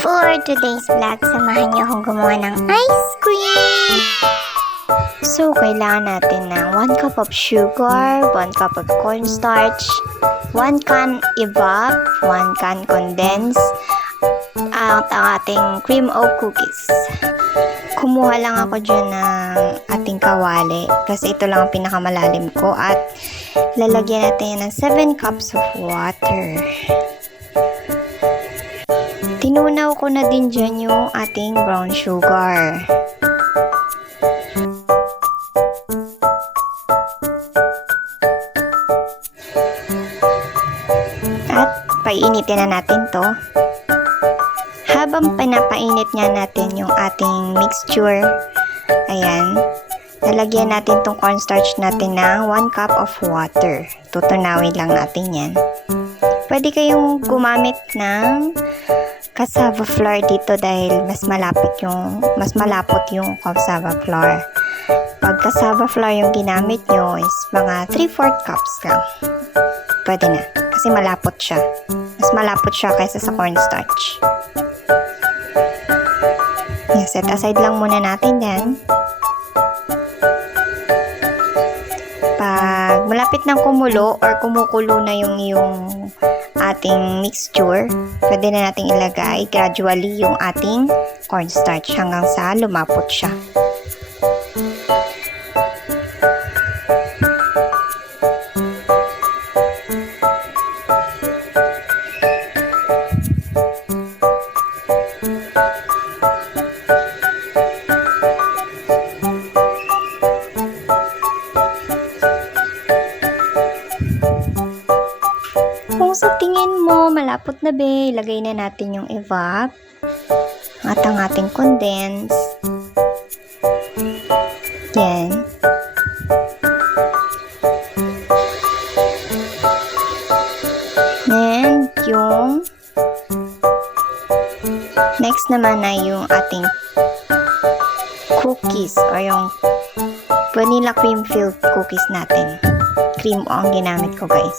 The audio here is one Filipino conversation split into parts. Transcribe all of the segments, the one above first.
For today's vlog, samahan niyo akong gumawa ng ice cream! So, kailangan natin ng 1 cup of sugar, 1 cup of cornstarch, 1 can evap, 1 can condense, at ang ating cream of cookies. Kumuha lang ako dyan ng ating kawali kasi ito lang ang pinakamalalim ko at lalagyan natin yan ng 7 cups of water. Tinunaw ko na din dyan yung ating brown sugar. At painitin na natin to. Habang pinapainit nga natin yung ating mixture, ayan, lalagyan natin tong cornstarch natin ng 1 cup of water. Tutunawin lang natin yan. Pwede kayong gumamit ng cassava flour dito dahil mas malapot yung cassava flour. Pag cassava flour yung ginamit nyo is mga 3/4 cups lang. Pwede na. Kasi malapot siya. Mas malapot siya kaysa sa cornstarch. Set aside lang muna natin yan. Pag malapit ng kumulo or kumukulo na yung ating mixture, pwede na natin ilagay gradually yung ating cornstarch hanggang sa lumapot siya. Kung sa tingin mo malapot na be, ilagay na natin yung evap at ang ating condense. Yan. And yung next naman na yung ating cookies or yung vanilla cream filled cookies natin. Cream o ang ginamit ko, guys.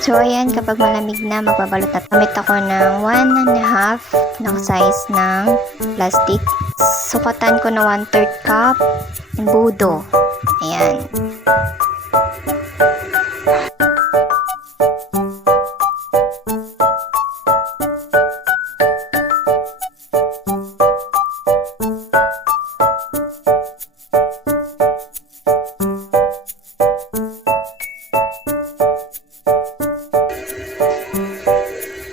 So, ayan, kapag malamig na, magbabalot na. Gamit ako ng 1.5 ng size ng plastic. Sukatan ko na 1/3 cup embudo. Ayan.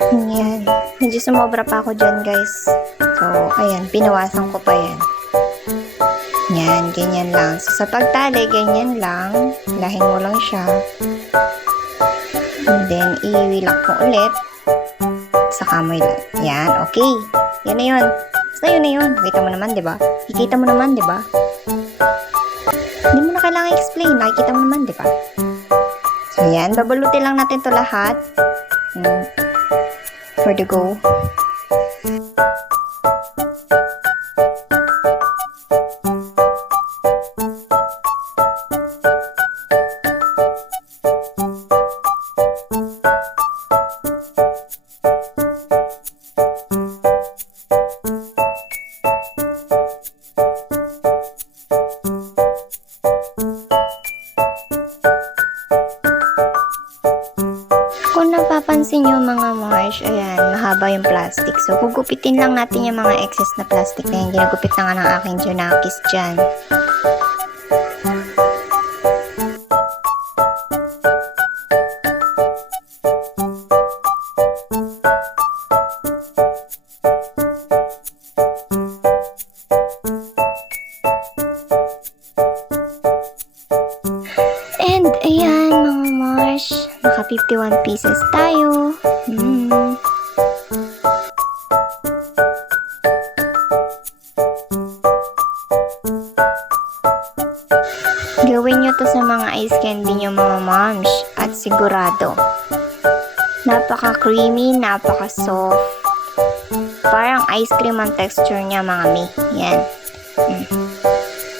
Ayan. Medyo sumobra pa ako dyan, guys. So, ayan. Pinawasan ko pa yan. Yan. Ganyan lang. So, sa pagtali, ganyan lang. Lahin mo lang siya. And then, i-lock mo ulit. Saka mo ilan. Yan. Okay. Yan na yun. Basta yun na yun. Nakita mo naman, diba? Ikita mo naman, diba? Hindi mo na kailangan explain. Nakikita mo naman, diba? So, yan. Babalutin lang natin to lahat. For the go. Kung napapansin nyo mga Marsh, ayan, mahaba yung plastic. So, gugupitin lang natin yung mga excess na plastic na yan. Ginagupit na nga ng aking Junakis dyan. And, ayan mga Marsh, naka 51 pieces tayo. Gawin nyo to sa mga ice candy nyo mga moms at sigurado. Napaka-creamy, napaka-soft. Parang ice cream ang texture niya mga mi. Yan.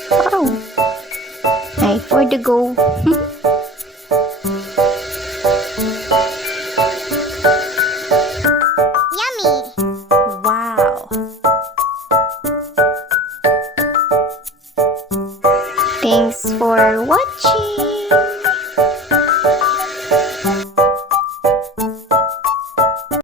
Wow! Time for the go. Yummy! Wow! Thanks for watching!